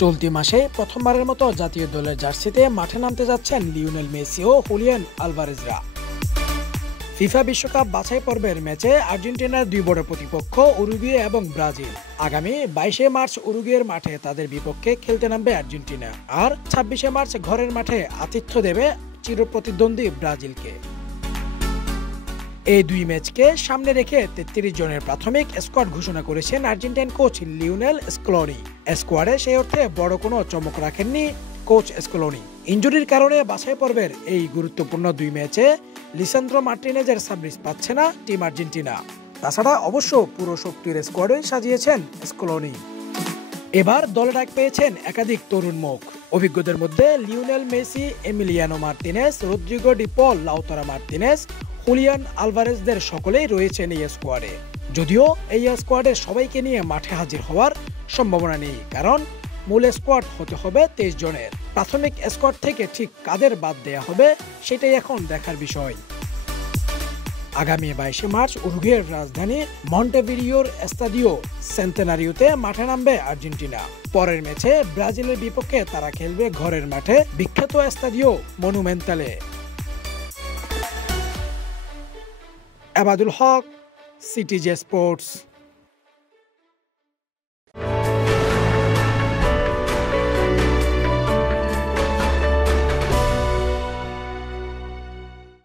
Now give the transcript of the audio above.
চলতি মাসে প্রথমবারের মতো জাতীয় দলের জার্সিতে মাঠে নামতে যাচ্ছেন লিওনেল মেসি ও হুলিয়ান আলভারেজরা। ফিফা বিশ্বকাপ বাছাই পর্বের ম্যাচে আর্জেন্টিনার দুই বড় প্রতিপক্ষ উরুগুয়ে এবং ব্রাজিল। আগামী 22শে মার্চ উরুগুয়ের মাঠে তাদের বিপক্ষে খেলতে নামবে আর্জেন্টিনা, আর 26শে মার্চ ঘরের মাঠে আতিথ্য দেবে চিরপ্রতিদ্বন্দ্বী ব্রাজিলকে। এই দুই ম্যাচকে সামনে রেখে 33 জনের প্রাথমিক স্কোয়াড ঘোষণা করেছেন আর্জেন্টাইন কোচ লিওনেল স্কলোনি। স্কোয়াডে সেই অর্থে বড় কোনো চমক রাখেননি কোচ স্কলোনি। ইনজুরির কারণে বাছাই পর্বের এই গুরুত্বপূর্ণ দুই ম্যাচে লিসান্দ্রো মার্টিনেজের সার্ভিস পাচ্ছে না টিম আর্জেন্টিনা। তাছাড়া অবশ্য পুরো শক্তির স্কোয়াডে সাজিয়েছেন স্কলোনি। এবার দলে ডাক পেয়েছেন একাধিক তরুণ মুখ। অভিজ্ঞদের মধ্যে Lionel Messi, Emiliano Martinez, Rodrigo de Paul, Lautaro Martinez, হুলিয়ান আলভারেজদের সকলেই রয়েছেন এই স্কোয়াডে। যদিও এই স্কোয়াডে সবাইকে নিয়ে মাঠে হাজির হওয়ার সম্ভাবনা নেই, কারণ মূল স্কোয়াড হতে হবে 23 জনের। প্রাথমিক স্কোয়াড থেকে ঠিক কাদের বাদ দেয়া হবে সেটাই এখন দেখার বিষয়। আগামী 22শে মার্চ উরুগুয়ের রাজধানী মন্টেভিডিওর এস্তাদিও সেন্তেনারিওতে মাঠে নামবে আর্জেন্টিনা। পরের ম্যাচে ব্রাজিলের বিপক্ষে তারা খেলবে ঘরের মাঠে বিখ্যাত এস্তাদিও মনুমেন্টালে। আবাদুল হক, সিটিজে স্পোর্টস।